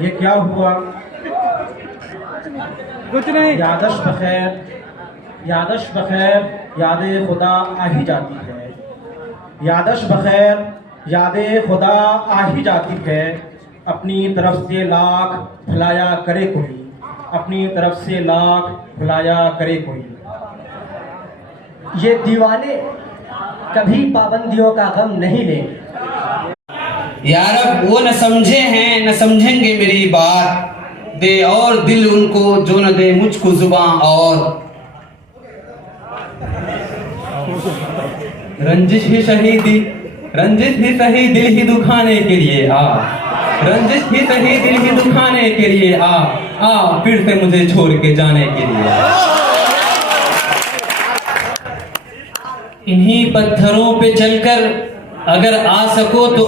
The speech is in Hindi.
ये क्या हुआ? कुछ नहीं। यादश बखैर, यादश बखैर, याद खुदा आ ही जाती है। यादश बखैर, याद खुदा आ ही जाती है। अपनी तरफ से लाख भलाया करे कोई, अपनी तरफ से लाख भलाया करे कोई। ये दीवाने कभी पाबंदियों का गम नहीं लेंगे। यार अब वो न समझे हैं न समझेंगे मेरी बात, दे और दिल उनको जो न दे मुझको जुबां और। रंजिश ही शहीदी, रंजिश ही सही दिल ही दुखाने के लिए आ, रंजिश ही सही दिल ही दुखाने के लिए आ फिर से मुझे छोड़ के जाने के लिए। इन्हीं पत्थरों पे चलकर अगर आ सको तो